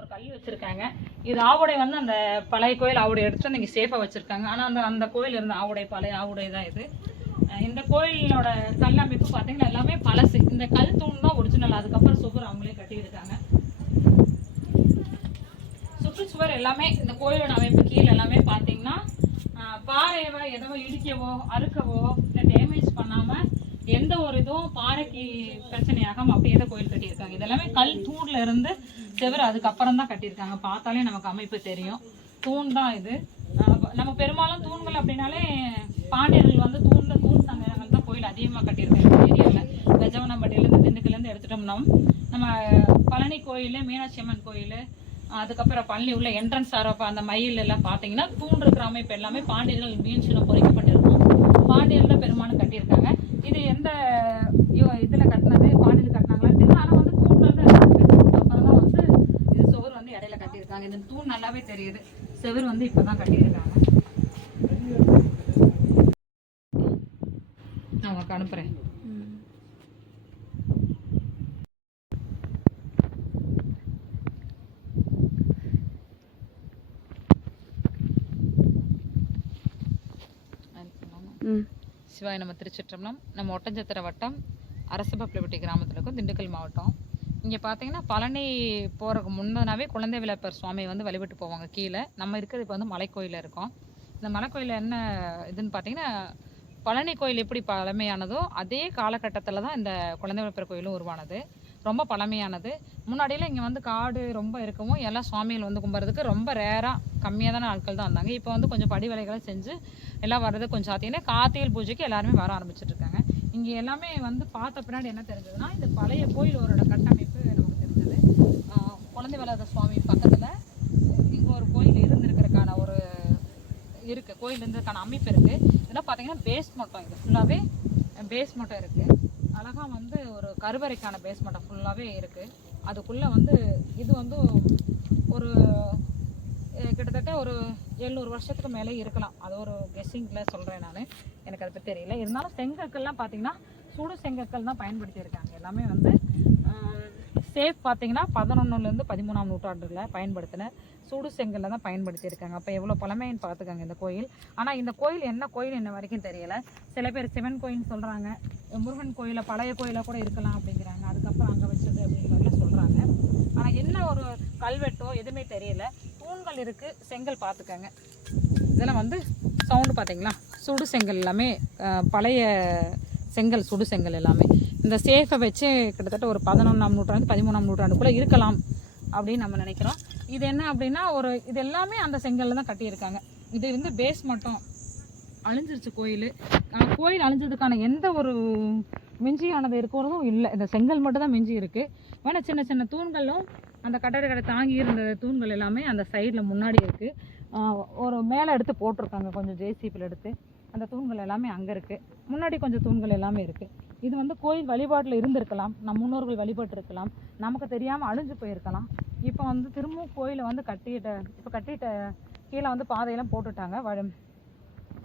ஒரு கல் வச்சிருக்காங்க. இது ஆவுடை வந்து அந்த பழைய கோயில் ஆவுடை எடுத்து நீங்க சேஃபா வச்சிருக்காங்க. ஆனா அந்த கோயில் இருந்த ஆவுடை பழைய ஆவுடை தான் இது. இந்த கோயிலோட கல் அமைப்பு பாத்தீங்கன்னா எல்லாமே பழசு. இந்த கல் தூண் தான் ஒரிஜினல். அதுக்கப்புறம் சுவர் அவங்களே கட்டியிருக்காங்க. சுற்றுச்சுவர் எல்லாமே இந்த கோயிலோட அமைப்பு கீழே எல்லாமே பாத்தீங்கன்னா பாறையவோ எதோ இடிக்கவோ அறுக்கவோ இல்லை டேமேஜ் பண்ணாம எந்த ஒரு இதுவும் பாறைக்கு பிரச்சனையாகாம அப்படியே தான் கோயில் கட்டியிருக்காங்க. இதெல்லாமே கல் தூண்ல இருந்து செவர் அதுக்கப்புறம் தான் கட்டியிருக்காங்க. பார்த்தாலே நமக்கு அமைப்பு தெரியும். தூண் தான் இது. நம்ம பெரும்பாலும் தூண்கள் அப்படின்னாலே பாண்டியர்கள் வந்து தூண் சங்கங்கள் தான் கோயில் அதிகமாக கட்டியிருக்காங்க ஏரியாவில். கஜவனம்பட்டியிலேருந்து திண்டுக்கல்லேருந்து எடுத்துட்டோம்னா நம்ம பழனி கோயில், மீனாட்சி அம்மன் கோயில், அதுக்கப்புறம் பழனி உள்ள என்ட்ரன்ஸ் ஆரப்போ அந்த மயில் எல்லாம் பார்த்தீங்கன்னா தூண் இருக்கிற அமைப்பு எல்லாமே பாண்டியர்கள் மீன்ஸில் பொறிக்கப்பட்டிருக்கும். பாண்டியர்கள் தான் பெரும்பாலும் கட்டியிருக்காங்க. இது எந்த இதில் கட்டினது பாண்டியர்கள் கட்டினாங்களான்னு தெரியல. ஆனால் வந்து தூண்கள் தான் அப்புறம் தான் வந்து இது சுவர் வந்து இடையில கட்டியிருக்காங்க. இந்த தூண் நல்லாவே தெரியுது. சுவர் வந்து இப்போ தான் கட்டியிருக்காங்க. நான் உங்களுக்கு அனுப்புகிறேன். சிவாய் நம்ம திருச்சிற்றம்பலம். நம்ம ஒட்டஞ்சத்திர வட்டம் அரசபப்ளிப்பட்டி கிராமத்தில் இருக்கும், திண்டுக்கல் மாவட்டம். இங்கே பார்த்தீங்கன்னா பழனி போகிறதுக்கு முன்னதாவே குழந்தை விளப்பர் சுவாமி வந்து வழிபட்டு போவாங்க கீழே. நம்ம இருக்கிறது இப்போ வந்து மலைக்கோயிலில் இருக்கோம். இந்த மலைக்கோயிலில் என்ன இதுன்னு பார்த்தீங்கன்னா பழனி கோயில் எப்படி பழமையானதோ அதே காலகட்டத்தில் தான் இந்த குழந்தை விளப்பர் கோயிலும் உருவானது. ரொம்ப பழமையானது. முன்னாடியெல்லாம் இங்கே வந்து காடு ரொம்ப இருக்கவும் எல்லாம் சுவாமிகள் வந்து கும்பிட்றதுக்கு ரொம்ப ரேராக கம்மியாக தானே ஆட்கள் தான் வந்தாங்க. இப்போ வந்து கொஞ்சம் படி வேலைகளை செஞ்சு எல்லாம் வர்றது கொஞ்சம் பார்த்தீங்கன்னா கார்த்திகை பூஜைக்கு எல்லாருமே வர ஆரம்பிச்சிட்ருக்காங்க. இங்கே எல்லாமே வந்து பார்த்த பின்னாடி என்ன தெரிஞ்சதுன்னா இந்த பழைய கோயிலோட கட்டமைப்பு நமக்கு தெரிஞ்சது. குழந்தை விளப்பர் சுவாமி பக்கத்தில் இங்கே ஒரு கோயில் இருந்திருக்கிறதுக்கான ஒரு இருக்குது, கோயில் இருந்ததுக்கான அமைப்பு இருக்குது. இதெல்லாம் பார்த்தீங்கன்னா பேஸ் மட்டும், இது ஃபுல்லாகவே பேஸ் மட்டும் இருக்குது. அழகாக வந்து ஒரு கருவறைக்கான பேஸ் மட்டும் ஃபுல்லாகவே இருக்குது. அதுக்குள்ளே வந்து இது வந்து ஒரு கிட்டத்தட்ட ஒரு 700 வருஷத்துக்கு மேலே இருக்கலாம். அது ஒரு கெஸ்ஸிங்கில் சொல்கிறேன் நான், எனக்கு அதை பற்றி தெரியல. இருந்தாலும் செங்கற்கள்லாம் பார்த்தீங்கன்னா சுடு செங்கற்கள் தான் பயன்படுத்தியிருக்காங்க. எல்லாமே வந்து சேஃப் பார்த்தீங்கன்னா 11லேருந்து 13ஆம் நூற்றாண்டில் பயன்படுத்தின சுடு செங்கல்ல தான் பயன்படுத்தியிருக்காங்க. அப்போ எவ்வளோ பழமைன்னு பார்த்துக்காங்க இந்த கோயில். ஆனால் இந்த கோயில் என்ன கோயில் என்ன வரைக்கும் தெரியலை. சில பேர் சிவன் கோயில்னு சொல்கிறாங்க, முருகன் கோயிலை பழைய கோயிலாக கூட இருக்கலாம் அப்படிங்கிறாங்க. அதுக்கப்புறம் அங்கே வச்சது அப்படிங்கிறதுல சொல்கிறாங்க. ஆனால் என்ன ஒரு கல்வெட்டோ எதுவுமே தெரியல. தூண்கள் இருக்குது, செங்கல் பார்த்துக்கங்க. இதெல்லாம் வந்து சவுண்டு பார்த்தீங்களா, சுடு செங்கல் எல்லாமே பழைய செங்கல், சுடு செங்கல் எல்லாமே. இந்த சேஃபை வச்சு கிட்டத்தட்ட ஒரு 11ஆம் நூற்றாண்டு 13ஆம் நூற்றாண்டுக்குள்ளே இருக்கலாம் அப்படின்னு நம்ம நினைக்கிறோம். இது என்ன அப்படின்னா இது எல்லாமே அந்த செங்கல்ல தான் கட்டியிருக்காங்க. இது வந்து பேஸ் மட்டும் அழிஞ்சிருச்சு கோயில். கோயில் அழிஞ்சதுக்கான எந்த ஒரு மிஞ்சியானது இருக்கிறதும் இல்லை. இந்த செங்கல் மட்டும் தான் மிஞ்சி இருக்குது. வேணால் சின்ன சின்ன தூண்களும் அந்த கட்டடக்கடை தாங்கி இருந்த தூண்கள் எல்லாமே அந்த சைடில் முன்னாடி இருக்குது. ஒரு மேலே எடுத்து போட்டிருக்காங்க, கொஞ்சம் ஜேசிபியில் எடுத்து. அந்த தூண்கள் எல்லாமே அங்கே இருக்குது. முன்னாடி கொஞ்சம் தூண்கள் எல்லாமே இருக்குது. இது வந்து கோயில் வழிபாட்டில் இருந்திருக்கலாம், நம் முன்னோர்கள் வழிபட்டு இருக்கலாம், நமக்கு தெரியாமல் அழிஞ்சு போயிருக்கலாம். இப்போ வந்து திரும்பவும் கோயிலை வந்து கட்டிட்ட கீழே வந்து பாதையெல்லாம் போட்டுட்டாங்க,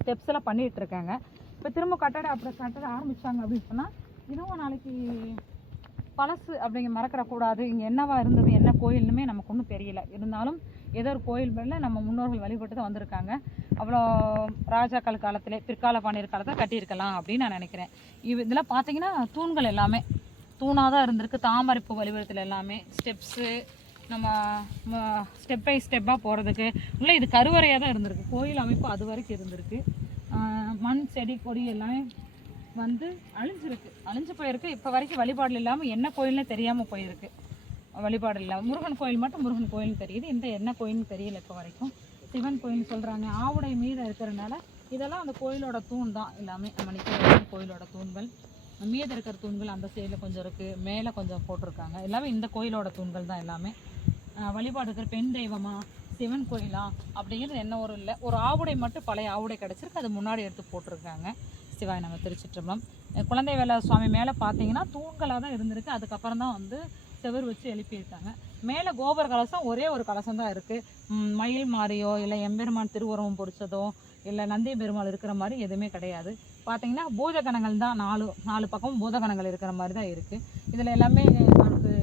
ஸ்டெப்ஸ் எல்லாம் பண்ணிகிட்டு இருக்காங்க. இப்போ திரும்ப கட்டட ஆரம்பித்தாங்க அப்படின்னு சொன்னால் இதுவும் நாளைக்கு பழசு அப்படிங்க மறக்கக்கூடாது. இங்கே என்னவா இருந்தது, என்ன கோயிலுமே நமக்கு ஒன்றும் தெரியல. இருந்தாலும் ஏதோ ஒரு கோயில் மேலே நம்ம முன்னோர்கள் வழிபட்டு தான் வந்திருக்காங்க. அவ்வளோ ராஜாக்கள் காலத்திலே பிற்கால பாண்டியர் காலத்தில் கட்டியிருக்கலாம் அப்படின்னு நான் நினைக்கிறேன். இதெல்லாம் பார்த்தீங்கன்னா தூண்கள் எல்லாமே தூணாக தான் இருந்திருக்கு. தாமரைப்பூ வழிபடத்தில் எல்லாமே ஸ்டெப்ஸு, நம்ம ஸ்டெப் பை ஸ்டெப்பாக போகிறதுக்கு இல்லை இது கருவறையாக தான் இருந்திருக்கு. கோயில் அமைப்பு அது வரைக்கும் இருந்திருக்கு. மண் செடி கொடி எல்லாமே வந்து அழிஞ்சு போயிருக்கு. இப்போ வரைக்கும் வழிபாடு இல்லாமல் என்ன கோயில்னே தெரியாமல் போயிருக்கு. வழிபாடு இல்லாமல் முருகன் கோயில் மட்டும் முருகன் கோயில்னு தெரியுது. இந்த என்ன கோயில்னு தெரியல இப்போ வரைக்கும். சிவன் கோயில்னு சொல்கிறாங்க. ஆவுடை மீது இருக்கிறதுனால இதெல்லாம் அந்த கோயிலோட தூண் தான் எல்லாமே. நம்ம நிற்கிற கோயிலோட தூண்கள், மீது இருக்கிற தூண்கள் அந்த சைடில் கொஞ்சம் இருக்குது, மேலே கொஞ்சம் போட்டிருக்காங்க. எல்லாமே இந்த கோயிலோட தூண்கள் தான் எல்லாமே. வழிபாடு இருக்கிற பெண் தெய்வமா சிவன் கோயிலா அப்படிங்கிறது என்ன ஒரு இல்லை. ஒரு ஆவுடை மட்டும் பழைய ஆவுடை கிடச்சிருக்கு, அது முன்னாடி எடுத்து போட்டிருக்காங்க. சிவாய் நம்ம திருச்சிற்றம்பலம். குழந்தை வேலை சுவாமி மேலே பார்த்தீங்கன்னா தூண்களாக தான் இருந்திருக்கு. அதுக்கப்புறம் தான் வந்து செவர் வச்சு எழுப்பியிருக்காங்க. மேலே கோபுர கலசம் ஒரே ஒரு கலசம் தான் இருக்குது. மயில் மாறியோ இல்லை எம்பெருமான் திருவுருவம் பொறிச்சதோ இல்லை நந்தி பெருமாள் இருக்கிற மாதிரி எதுவுமே கிடையாது. பார்த்தீங்கன்னா பூதகணங்கள் தான் நாலு பக்கமும் பூதகணங்கள் இருக்கிற மாதிரி தான் இருக்குது. இதில் எல்லாமே நமக்கு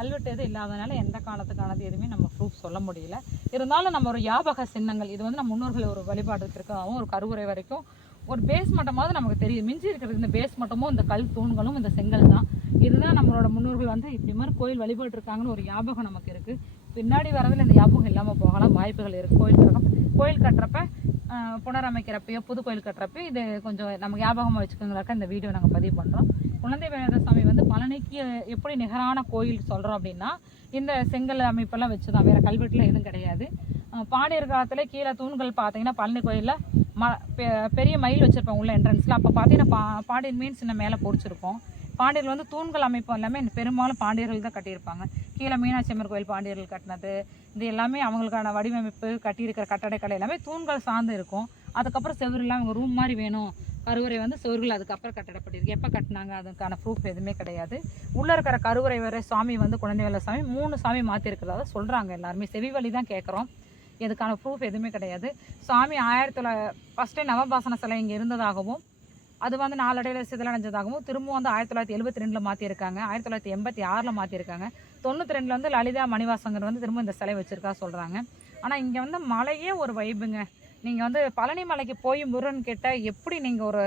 கல்வெட்டு எதுவும் இல்லாதனால எந்த காலத்துக்கானது எதுவுமே நம்ம ப்ரூஃப் சொல்ல முடியல. இருந்தாலும் நம்ம ஒரு ஞாபக சின்னங்கள், இது வந்து நம்ம முன்னோர்கள் ஒரு வழிபாடுக்கிறதுக்காகவும் ஒரு கருவறை வரைக்கும் ஒரு பேஸ் மட்டமாவது நமக்கு தெரியும். மிஞ்சி இருக்கிறது இந்த பேஸ் மட்டமும் இந்த கல் தூண்களும் இந்த செங்கல் தான். இதுதான் நம்மளோட முன்னோர்கள் வந்து இப்படி மாதிரி கோயில் வழிபாடு இருக்காங்கன்னு ஒரு ஞாபகம் நமக்கு இருக்குது. பின்னாடி வரதில் இந்த ஞாபகம் இல்லாமல் போகலாம், வாய்ப்புகள் இருக்குது. கோயில் கட்டுறப்ப புனரமைக்கிறப்பையோ புது கோயில் கட்டுறப்ப இது கொஞ்சம் நம்ம ஞாபகமாக வச்சுக்கோங்களாக்க இந்த வீடியோ நாங்கள் பதிவு பண்ணுறோம். குழந்தை வேலாயுத சாமி வந்து பழனிக்கு எப்படி நிகரான கோயில் சொல்கிறோம் அப்படின்னா இந்த செங்கல் அமைப்பெல்லாம் வச்சு தான், வேறு கல்வெட்டில் எதுவும் கிடையாது. பாண்டியர் காலத்தில் கீழே தூண்கள் பார்த்தீங்கன்னா பழனி கோயிலில் பெரிய மயில் வச்சுருப்போம் உள்ள என்ட்ரன்ஸில். அப்போ பார்த்தீங்கன்னா பாண்டியன் மீன்ஸ் இன்னும் மேலே பொறிச்சிருப்போம். பாண்டியர்கள் வந்து தூண்கள் அமைப்பு எல்லாமே பெரும்பாலும் பாண்டியர்கள் தான் கட்டியிருப்பாங்க. கீழே மீனாட்சி அம்மன் கோயில் பாண்டியர்கள் கட்டினது, இது எல்லாமே அவங்களுக்கான வடிவமைப்பு, கட்டியிருக்கிற கட்டடக்கலை எல்லாமே தூண்கள் சார்ந்து இருக்கும். அதுக்கப்புறம் செவருலாம் அவங்க ரூம் மாதிரி வேணும், கருவறை வந்து செவர்கள் அதுக்கப்புறம் கட்டடப்பட்டிருக்கு. எப்போ கட்டினாங்க அதுக்கான ப்ரூஃப் எதுவுமே கிடையாது. உள்ளே இருக்கிற கருவறை வரை சாமி வந்து குழந்தை வேலை சாமி 3 சாமி மாற்றிருக்கிறதா சொல்கிறாங்க. எல்லாருமே செவி வழி தான் கேட்குறோம், இதுக்கான ப்ரூஃப் எதுவுமே கிடையாது. சாமி ஃபஸ்ட்டு நவபாசன சிலை இங்கே இருந்ததாகவும் அது வந்து நாளடைவில் சிதலடைஞ்சதாகவும் திரும்பவும் வந்து 1972 மாற்றிருக்காங்க, 1986 மாற்றிருக்காங்க, 92 வந்து லலிதா மணிவாசங்கர் வந்து திரும்ப இந்த சிலை வச்சுருக்கா சொல்கிறாங்க. ஆனால் இங்கே வந்து மலையே ஒரு வைப்புங்க. நீங்கள் வந்து பழனி மலைக்கு போய் முருகன் கிட்ட எப்படி நீங்கள் ஒரு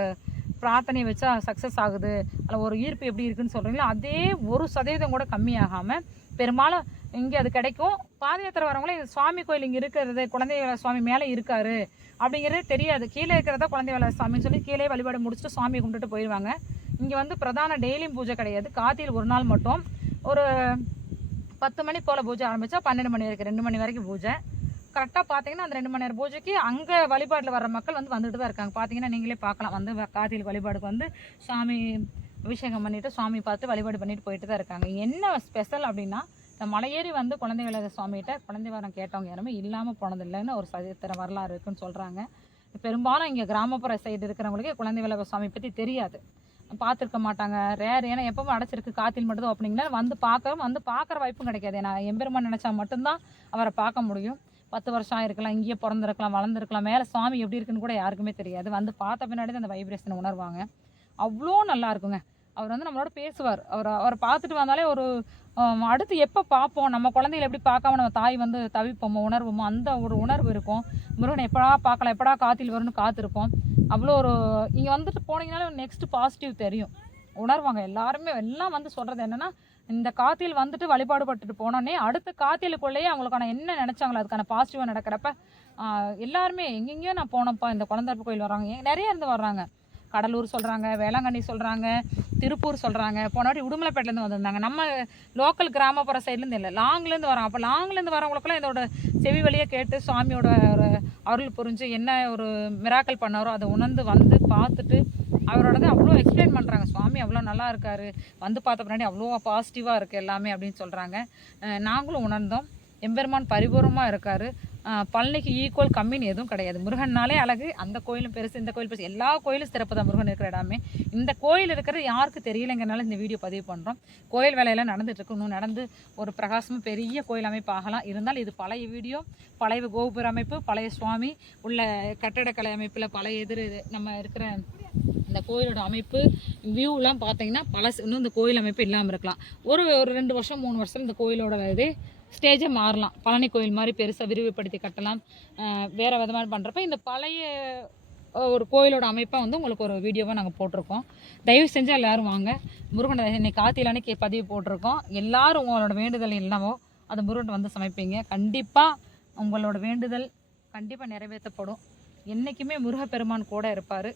பிரார்த்தனை வச்சா சக்ஸஸ் ஆகுது, அதில் ஒரு ஈர்ப்பு எப்படி இருக்குதுன்னு சொல்கிறீங்களோ அதே 1% கூட கம்மியாகாமல் பெரும்பாலும் இங்கே அது கிடைக்கும். பாத யாத்திரை வரவங்களே சுவாமி கோயில் இங்கே இருக்கிறது, குழந்தை வேலை சுவாமி மேலே இருக்காரு அப்படிங்கிறது தெரியாது. கீழே இருக்கிறதா குழந்தை வேலை சாமின்னு சொல்லி கீழே வழிபாடு முடிச்சுட்டு சுவாமியை கும்பிட்டுட்டு போயிடுவாங்க. இங்கே வந்து பிரதான டெய்லியும் பூஜை கிடையாது. கார்த்திகையில் ஒரு நாள் மட்டும் ஒரு 10 மணி போல் பூஜை ஆரம்பித்தா 12 மணி வரைக்கும் 2 மணி வரைக்கும் பூஜை. கரெக்டாக பார்த்தீங்கன்னா அந்த 2 மணி நேரம் பூஜைக்கு அங்கே வழிபாட்டில் வர்ற மக்கள் வந்து வந்துட்டு தான் இருக்காங்க. பார்த்தீங்கன்னா நீங்களே பார்க்கலாம், வந்து கார்த்திகை வழிபாடுக்கு வந்து சாமி அபிஷேகம் பண்ணிவிட்டு சுவாமி பார்த்து வழிபாடு பண்ணிட்டு போயிட்டு தான் இருக்காங்க. என்ன ஸ்பெஷல் அப்படின்னா இந்த மலையேறி வந்து குழந்தை வேலாயுத சுவாமிகிட்ட குழந்தை வரம் கேட்டவங்க யாருமே இல்லாமல் போனதில்லைன்னு ஒரு சரித்திர வரலாறு இருக்குன்னு சொல்கிறாங்க. பெரும்பாலும் இங்கே கிராமப்புற சைடு இருக்கிறவங்களுக்கே குழந்தை வேலாயுத சுவாமி பற்றி தெரியாது, பார்த்துருக்க மாட்டாங்க, ரேர். ஏன்னா எப்பவும் அடைச்சிருக்கு, காத்தில் மட்டும் ஓப்பனிங்னா வந்து பார்க்குற வாய்ப்பும் கிடைக்காது. ஏன்னா எம்பெருமான் நினச்சா மட்டும்தான் அவரை பார்க்க முடியும். 10 வருஷம் ஆயிருக்கலாம், இங்கேயே பிறந்திருக்கலாம், வளர்ந்துருக்கலாம், மேலே சுவாமி எப்படி இருக்குன்னு கூட யாருக்குமே தெரியாது. வந்து பார்த்த பின்னாடி தான் அந்த வைப்ரேஷனை உணர்வாங்க. அவ்வளோ நல்லா இருக்குங்க. அவர் வந்து நம்மளோட பேசுவார். அவரை பார்த்துட்டு வந்தாலே ஒரு அடுத்து எப்போ பார்ப்போம், நம்ம குழந்தைகளை எப்படி பார்க்காம நம்ம தாய் வந்து தவிப்போமோ உணர்வோமோ அந்த ஒரு உணர்வு இருக்கும். முருகனை எப்படா பார்க்கலாம், எப்படா காத்தில் வரும்னு காத்திருப்போம். அவ்வளோ ஒரு இங்கே வந்துட்டு போனீங்கனாலே நெக்ஸ்ட் பாசிட்டிவ் தெரியும், உணர்வாங்க எல்லாருமே. எல்லாம் வந்து சொல்கிறது என்னென்னா இந்த காத்தில் வந்துட்டு வழிபாடு பட்டுட்டு போனோன்னே அடுத்த காத்திலுக்குள்ளேயே அவங்களுக்கான என்ன நினச்சாங்களோ அதுக்கான பாசிட்டிவாக நடக்கிறப்ப எல்லாருமே எங்கெங்கேயோ நான் போனப்பா இந்த குழந்தைப்பு கோயில் வர்றாங்க, நிறைய இருந்து வர்றாங்க. கடலூர் சொல்கிறாங்க, வேளாங்கண்ணி சொல்கிறாங்க, திருப்பூர் சொல்கிறாங்க. போனாடி உடுமலைப்பேட்டிலேருந்து வந்திருந்தாங்க. நம்ம லோக்கல் கிராமப்புற சைட்லேருந்து இல்லை, லாங்லேருந்து வரோம். அப்போ லாங்லேருந்து வரவங்களுக்குலாம் இதோட செவி வழியாக கேட்டு சுவாமியோட ஒரு அருள் புரிஞ்சு என்ன ஒரு மிராக்கல் பண்ணாரோ அதை உணர்ந்து வந்து பார்த்துட்டு அவரோடது அவ்வளோ எக்ஸ்பிளைன் பண்ணுறாங்க. சுவாமி அவ்வளோ நல்லா இருக்கார், வந்து பார்த்த பின்னாடி அவ்வளோ பாசிட்டிவாக இருக்குது எல்லாமே அப்படின்னு சொல்கிறாங்க. நாங்களும் உணர்ந்தோம். எம்பெருமான் பரிபூர்ணமாக இருக்கார். பழனிக்கு ஈக்குவல் கம்மின்னு எதுவும் கிடையாது. முருகன்னாலே அழகு, அந்த கோயிலும் பெருசு, இந்த கோயில் பெருசு, எல்லா கோயிலும் சிறப்பு தான் முருகன் இருக்கிற இடமே. இந்த கோயில் இருக்கிறது யாருக்கு தெரியலைங்கிறனால இந்த வீடியோ பதிவு பண்ணுறோம். கோயில் வேலையெல்லாம் நடந்துகிட்ருக்கு, இன்னும் நடந்து ஒரு பிரகாசமும் பெரிய கோயில் அமைப்பு ஆகலாம். இருந்தாலும் இது பழைய வீடியோ, பழைய கோபுர அமைப்பு, பழைய சுவாமி உள்ள கட்டடக்கலை அமைப்பில் பழைய நம்ம இருக்கிற இந்த கோயிலோட அமைப்பு வியூலாம் பார்த்தீங்கன்னா பழசு. இன்னும் இந்த கோயில் அமைப்பு இல்லாமல் இருக்கலாம். ஒரு 2 வருஷம் 3 வருஷம் இந்த கோயிலோட இது ஸ்டேஜை மாறலாம். பழனி கோயில் மாதிரி பெருசாக விரிவுபடுத்தி கட்டலாம். வேறு விதமாக பண்ணுறப்ப இந்த பழைய ஒரு கோயிலோட அமைப்பை வந்து உங்களுக்கு ஒரு வீடியோவாக நாங்கள் போட்டிருக்கோம். தயவு செஞ்சு எல்லோரும் வாங்க. முருகனை இன்னைக்கு கார்த்திகை அன்னைக்கு பதிவு போட்டிருக்கோம். எல்லோரும் உங்களோட வேண்டுதல் என்னவோ அதை முருகன் வந்து சமைப்பீங்க. கண்டிப்பாக உங்களோட வேண்டுதல் கண்டிப்பாக நிறைவேற்றப்படும். என்றைக்குமே முருகப்பெருமான் கூட இருப்பார்.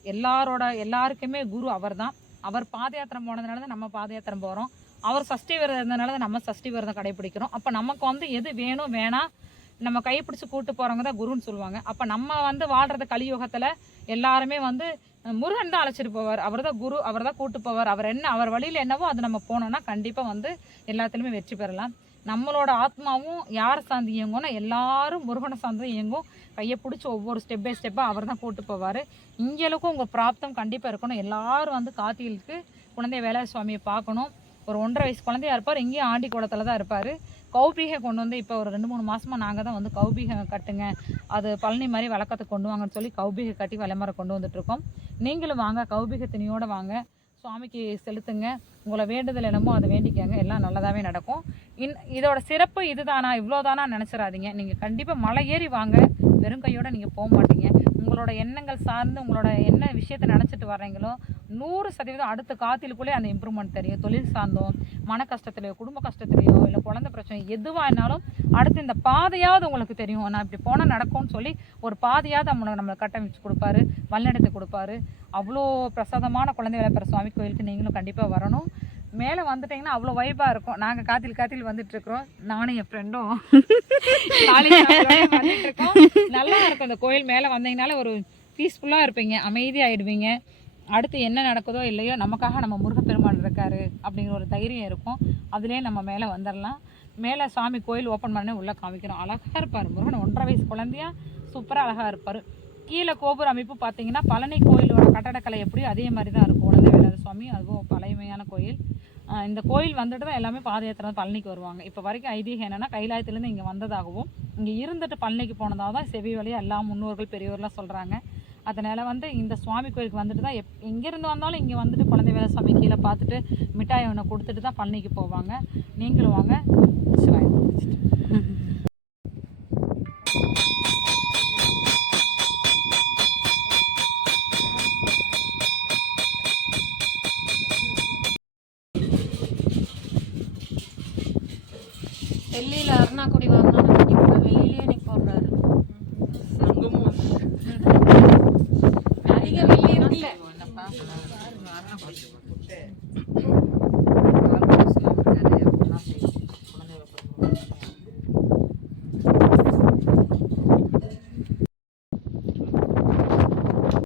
எல்லாருக்குமே குரு அவர் தான். அவர் பாத யாத்திரை போனதுனால தான் நம்ம பாத யாத்திரை போகிறோம். அவர் சஷ்டி விரதம் இருந்ததுனால தான் நம்ம சஷ்டி விரதம் கடைப்பிடிக்கிறோம். அப்போ நமக்கு வந்து எது வேணும் வேணாம் நம்ம கைப்பிடிச்சு கூப்பிட்டு போகிறவங்க தான் குருன்னு சொல்லுவாங்க. அப்போ நம்ம வந்து வாழ்கிறது கலியுகத்தில் எல்லாருமே வந்து முருகன் தான் அழைச்சிட்டு போவார். அவர் தான் குரு, அவர் தான் கூப்பிட்டு போவார். அவர் வழியில் என்னவோ அது நம்ம போனோம்னா கண்டிப்பாக வந்து எல்லாத்துலேயுமே வெற்றி பெறலாம். நம்மளோட ஆத்மாவும் யார் சார்ந்து இயங்கும்னா எல்லாரும் முருகனை சார்ந்து இயங்கும். கையை பிடிச்சி ஒவ்வொரு ஸ்டெப் பை ஸ்டெப்பாக அவர் தான் கூப்பிட்டு போவார். இங்கேளுக்கும் உங்கள் பிராப்தம் கண்டிப்பாக இருக்கணும். எல்லாரும் வந்து கார்த்திகைக்கு குழந்தை வேலாயுத சுவாமியை பார்க்கணும். ஒரு 1.5 வயசு குழந்தையா இருப்பார். இங்கேயும் ஆண்டி குளத்தில் தான் இருப்பார். கௌபீகை கொண்டு வந்து இப்போ ஒரு 2-3 மாதமாக நாங்கள் தான் வந்து கௌபீகை கட்டுங்க, அது பழனி மாதிரி வழக்கத்தை கொண்டு வாங்கன்னு சொல்லி கௌபீகை கட்டி விளம்பரம் கொண்டு வந்துட்ருக்கோம். நீங்களும் வாங்க, கௌபீக துணியோடு வாங்க. சுவாமிக்கு செலுத்துங்க. உங்களை வேண்டுதல் என்னமோ அதை வேண்டிக்கங்க, எல்லாம் நல்லதாகவே நடக்கும். இதோட சிறப்பு இதுதானா இவ்வளோதானா நினச்சிடாதீங்க. நீங்கள் கண்டிப்பாக மலை ஏறி வாங்க, வெறும் கையோடு நீங்கள் போக மாட்டீங்க. உங்களோட எண்ணங்கள் சார்ந்து உங்களோட என்ன விஷயத்தை நினச்சிட்டு வர்றீங்களோ 100% அடுத்த காத்திலுக்குள்ளே அந்த இம்ப்ரூவ்மெண்ட் தெரியும். தொழில் சார்ந்தோ, மன கஷ்டத்துலையோ, குடும்ப கஷ்டத்துலையோ, இல்லை குழந்தை பிரச்சனை எதுவாக இருந்தாலும் அடுத்து இந்த பாதையாவது உங்களுக்கு தெரியும். நான் இப்படி போனால் நடக்கும்னு சொல்லி ஒரு பாதையாவது நம்மளை கட்டமைச்சு கொடுப்பாரு, வழிநடத்தி கொடுப்பாரு. அவ்வளோ பிரசாதமான குழந்தை வேலைப்பெற சுவாமி கோயிலுக்கு நீங்களும் கண்டிப்பாக வரணும். மேலே வந்துட்டிங்கன்னா அவ்வளோ வைப்பாக இருக்கும். நாங்கள் காத்தில் வந்துட்டுருக்குறோம், நானும் என் ஃப்ரெண்டும் வந்துட்டுருக்கோம். நல்லா இருக்கும் அந்த கோயில். மேலே வந்தீங்கனாலே ஒரு பீஸ்ஃபுல்லாக இருப்பீங்க, அமைதியாகிடுவீங்க. அடுத்து என்ன நடக்குதோ இல்லையோ நமக்காக நம்ம முருகப்பெருமான் இருக்காரு அப்படிங்கிற ஒரு தைரியம் இருக்கும். அதுலேயே நம்ம மேலே வந்துடலாம். மேலே சுவாமி கோயில் ஓப்பன் பண்ணே உள்ளே காமிக்கிறோம். அழகாக இருப்பார் முருகன். 1.5 வயசு குழந்தையா சூப்பராக அழகாக இருப்பார். கீழே கோபுர அமைப்பு பார்த்தீங்கன்னா பழனி கோயிலோட கட்டடக்கலை எப்படியும் அதே மாதிரி தான் இருக்கும். குழந்தை வேலாத சுவாமி அதுவும் பழமையான கோயில். இந்த கோயில் வந்துட்டு தான் எல்லாமே பாத யாத்திரை பழனிக்கு வருவாங்க. இப்போ வரைக்கும் ஐதீகம் என்னென்னா கைலாயத்துலேருந்து இங்கே வந்ததாகவும் இங்கே இருந்துட்டு பழனிக்கு போனதாக தான் செவி வழியாக எல்லா முன்னோர்கள் பெரியவர்கள்லாம் சொல்கிறாங்க. அதனால் இந்த சுவாமி கோயிலுக்கு வந்துட்டு தான் எங்கேருந்து வந்தாலும் இங்கே வந்துட்டு குழந்தை வேலை சுவாமி கீழே பார்த்துட்டு மிட்டாய் ஒன்று கொடுத்துட்டு தான் பழனிக்கு போவாங்க. நீங்களும் வாங்க. சிவாய். டெல்லியில் அருணாக்குடி வாங்கினா இப்போ வெளியிலேயே இன்னைக்கு போடுறாரு. அதிக வெள்ளி இருக்குல்ல.